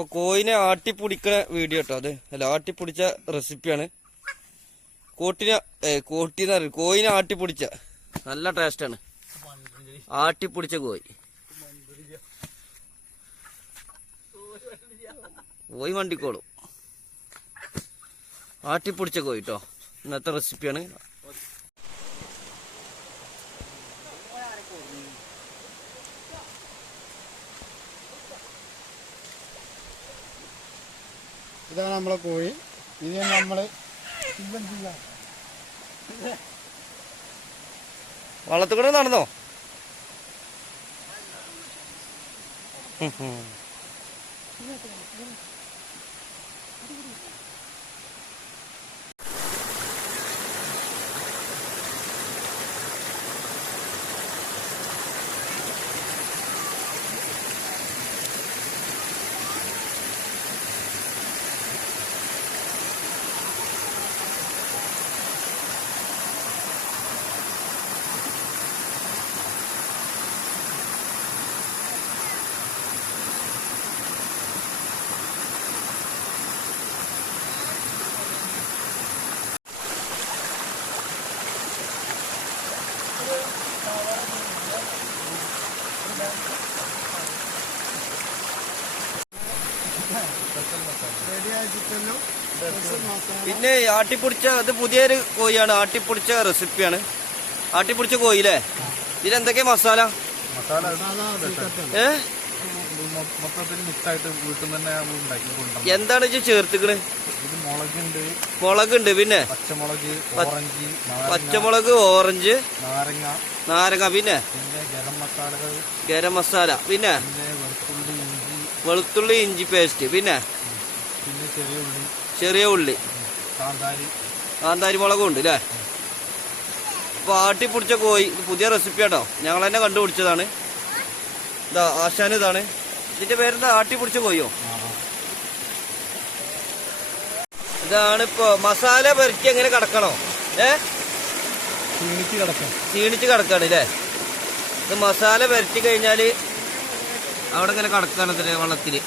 അപ്പൊ കോയിനെ ആട്ടിപ്പൊടിക്കണ വീഡിയോ കേട്ടോ. അത് അല്ല, ആട്ടിപ്പൊടിച്ച റെസിപ്പിയാണ്. കോയിനെ ആട്ടിപ്പൊടിച്ച നല്ല ടേസ്റ്റാണ്. ആട്ടിപ്പൊടിച്ച കോയി വണ്ടിക്കോളും. ആട്ടിപ്പൊടിച്ച കോയി കേട്ടോ. ഇന്നത്തെ റെസിപ്പിയാണ്. ഇതാണ് നമ്മളെ കോഴി. ഇത് നമ്മള് വള്ളത്തിൽ കൂടെ നടന്നോ? പിന്നെ ആട്ടിപ്പൊടിച്ച അത് പുതിയൊരു കോഴിയാണ്. ആട്ടിപ്പൊടിച്ച റെസിപ്പിയാണ്. ആട്ടിപ്പൊടിച്ച കോയില്ലേ? ഇതിലെന്തൊക്കെയാ മസാല? എന്താണ് ഇത് ചേർത്തിക്കണ്? മുളകുണ്ട്, പിന്നെ പച്ചമുളക്, ഓറഞ്ച്, നാരങ്ങ, പിന്നെ ഗരം മസാല, പിന്നെ വെളുത്തുള്ളി, ഇഞ്ചി പേസ്റ്റ്, പിന്നെ ചെറിയ ഉള്ളി, കാന്താരി മുളകും ഉണ്ട് അല്ലേ? അപ്പൊ ആട്ടിപ്പൊടിച്ച കോഴി പുതിയ റെസിപ്പി ആട്ടോ. ഞങ്ങൾ തന്നെ കണ്ടുപിടിച്ചതാണ്. ഇതാ ആശാൻ. ഇതാണ് ഇതിന്റെ പേരെന്താ? ആട്ടിപ്പൊടിച്ച കോഴിയോ? ഇതാണ് ഇപ്പൊ മസാല പെരട്ടി എങ്ങനെ കിടക്കണോ? ക്ഷീണിച്ച് കിടക്കാണ് അല്ലേ? ഇത് മസാല പെരട്ടി കഴിഞ്ഞാല് അവിടെ ഇങ്ങനെ കിടക്കാണ് വെള്ളത്തില്.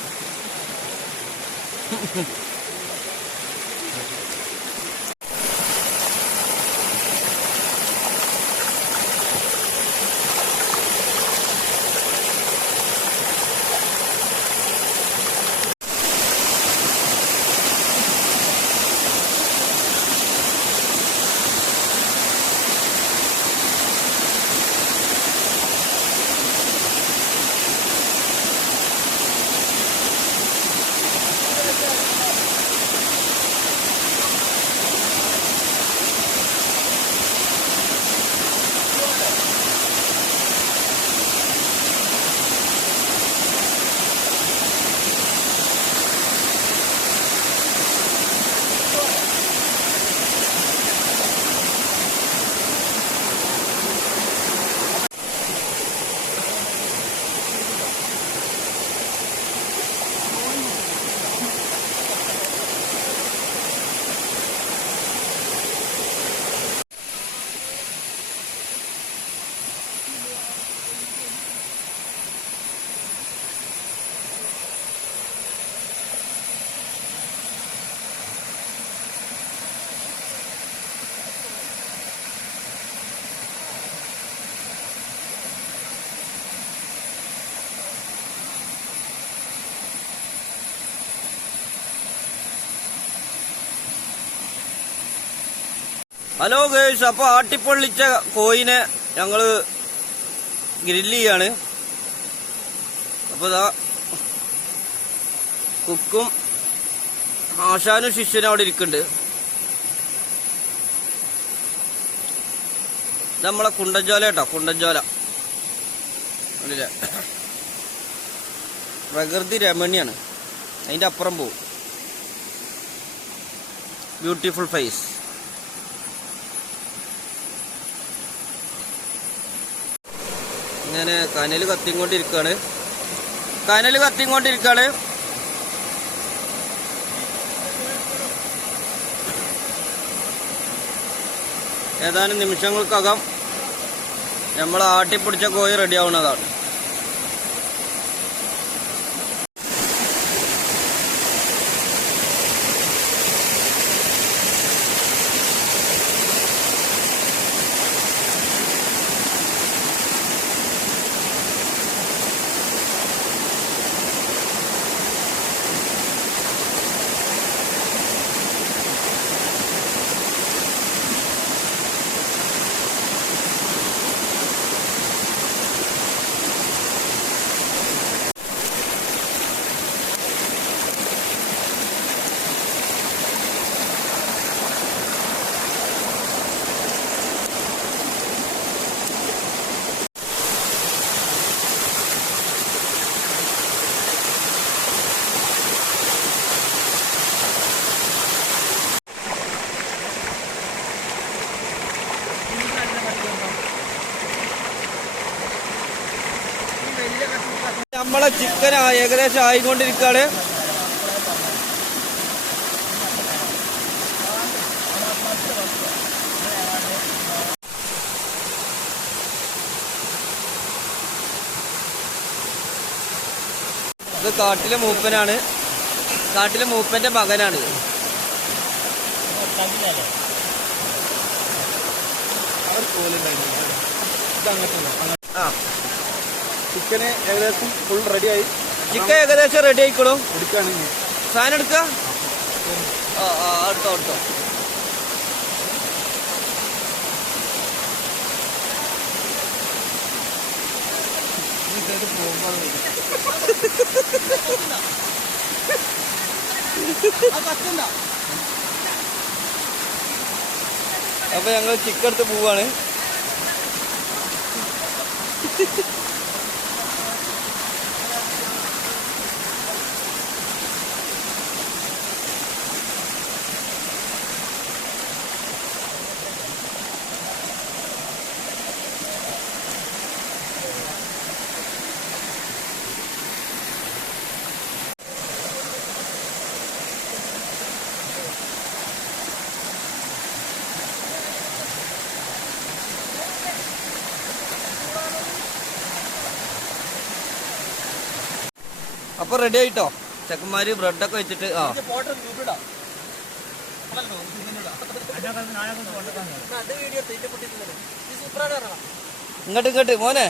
ഹലോ ഗേഴ്സ്, അപ്പൊ ആട്ടിപ്പൊള്ളിച്ച കോയിനെ ഞങ്ങള് ഗ്രില്ല് ചെയ്യാണ്. അപ്പൊ ഇതാ കുക്കും ആശാനും ശിഷ്യനും അവിടെ ഇരിക്കുന്നുണ്ട്. ഇത് നമ്മളെ കുണ്ടൻചോല കേട്ടോ. കുണ്ടൻചോല അല്ലേ? പ്രകൃതി രമണിയാണ്. അതിന്റെ അപ്പുറം പോവും. Beautiful face. ഇങ്ങനെ കനല് കത്തിക്കൊണ്ടിരിക്കുകയാണ്. ഏതാനും നിമിഷങ്ങൾക്കകം നമ്മൾ ആട്ടിപ്പൊടിച്ച കോഴി റെഡി ആവുന്നതാണ്. നമ്മളെ ചിക്കൻ ഏകദേശം ആയിക്കൊണ്ടിരിക്കുകയാണ്. ഇത് കാട്ടിലെ മൂപ്പനാണ്, കാട്ടിലെ മൂപ്പന്റെ മകനാണ്. ആ ചിക്കന് ഏകദേശം ഫുൾ റെഡിയായി. ചിക്കൻ ഏകദേശം റെഡി ആയിക്കോളും. എടുക്കുകയാണെങ്കിൽ സാധനം എടുക്ക. അടുത്തോ അടുത്തോ. അപ്പൊ ഞങ്ങൾ ചിക്കൻ എടുത്ത് പോവാണ്. അപ്പൊ റെഡി ആയിട്ടോ ചെക്കന്മാര് ബ്രെഡൊക്കെ വെച്ചിട്ട്. ഇങ്ങോട്ട് ഇങ്ങോട്ട് മോനെ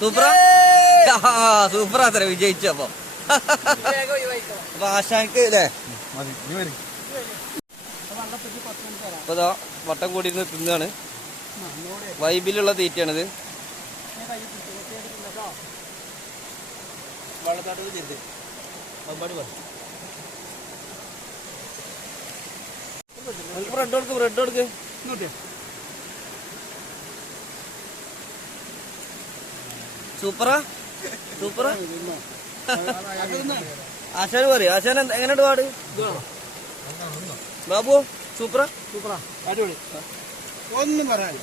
സൂപ്പറാ. സൂപ്പറാ അത്ര വിജയിച്ചു. അപ്പൊ ആശാക്ക് അല്ലേ. അപ്പൊ ഇതാ വട്ടം കൂടി ഇരുന്ന് തിന്നാണ്. വൈബിലുള്ള തീറ്റയാണിത്. ബ്രെഡ് കൊടുക്ക്, ബ്രെഡ് കൊടുക്ക്. സൂപ്പറാ സൂപ്പറാ. ആശാന് പറയും. ആശാൻ എങ്ങനെയുണ്ട് പാട് ബാബു? സൂപ്പറാ സൂപ്പറാ, അടിപൊളി, ഒന്നും പറയാൻ.